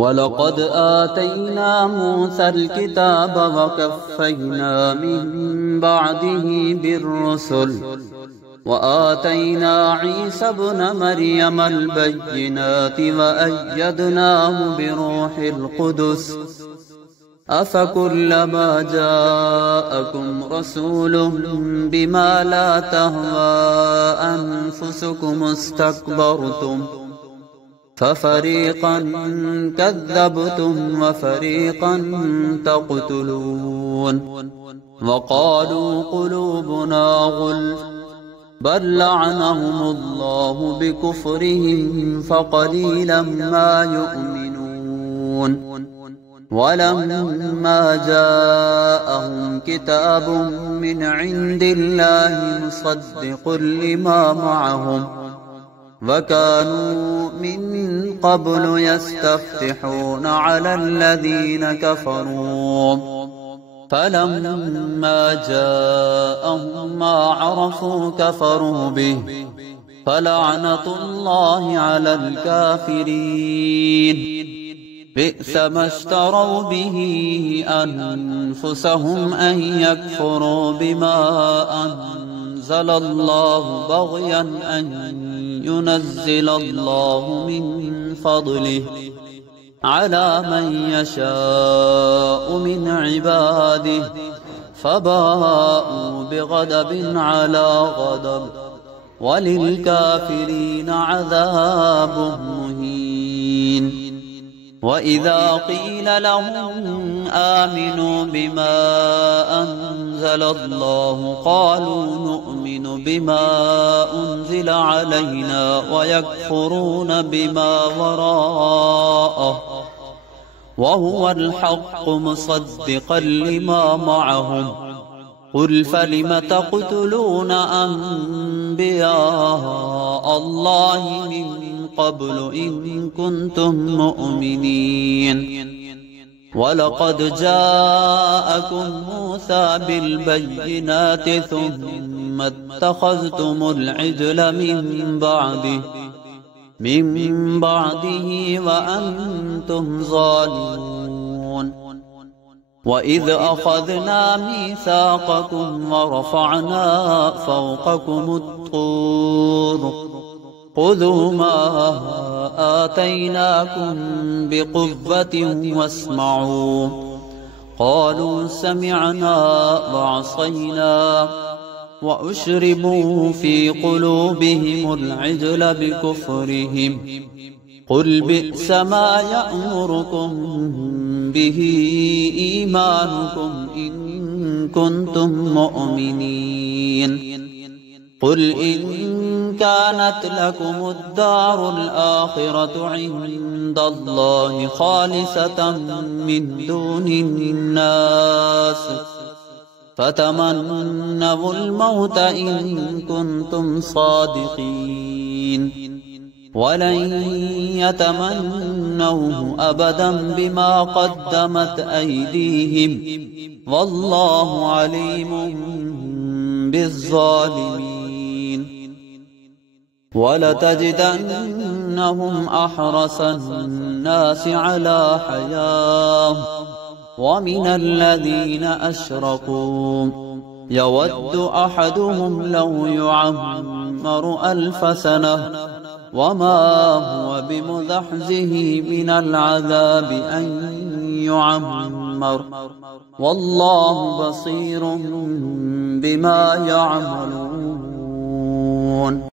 ولقد آتينا موسى الكتاب وكفينا من بعده بالرسل وآتينا عيسى ابن مريم البينات وأيدناه بروح القدس أفكلما جاءكم رسول بما لا تهوى أنفسكم استكبرتم ففريقا كذبتم وفريقا تقتلون وقالوا قلوبنا غلف بل لعنهم الله بكفرهم فقليلا ما يؤمنون ولما جاءهم كتاب من عند الله مصدق لما معهم وكانوا من قبل يستفتحون على الذين كفروا فلما جاءهم ما عرفوا كفروا به فلعنة الله على الكافرين بئس ما اشتروا به أنفسهم أن يكفروا بما أنزل الله بغيا أن ينزل الله من فضله على من يشاء من عباده فباءوا بغضب على غضب وللكافرين عذاب مهين وإذا قيل لهم آمنوا بما أنزل الله قالوا نؤمن بما أنزل علينا ويكفرون بما وراءه وهو الحق مصدقا لما معهم قل فلم تقتلون أنبياء الله من قبل إن كنتم مؤمنين ولقد جاءكم موسى بالبينات ثم اتخذتم العجل من بعده وأنتم ظالمون وإذ أخذنا ميثاقكم ورفعنا فوقكم الطور خذوا ما آتيناكم بقوة واسمعوا قالوا سمعنا وعصينا وأشربوا في قلوبهم العجل بكفرهم قل بئس ما يأمركم به إيمانكم إن كنتم مؤمنين قل إن كانت لكم الدار الآخرة عند الله خالصة من دون الناس فتمنوا الموت إن كنتم صادقين ولن يتمنوه أبدا بما قدمت أيديهم والله عليم بالظالمين ولتجدنهم أحرص الناس على حياة ومن الذين أشركوا يود أحدهم لو يعمر 1000 سنة وما هو بمزحزحه من العذاب أن يعمر والله بصير بما يعملون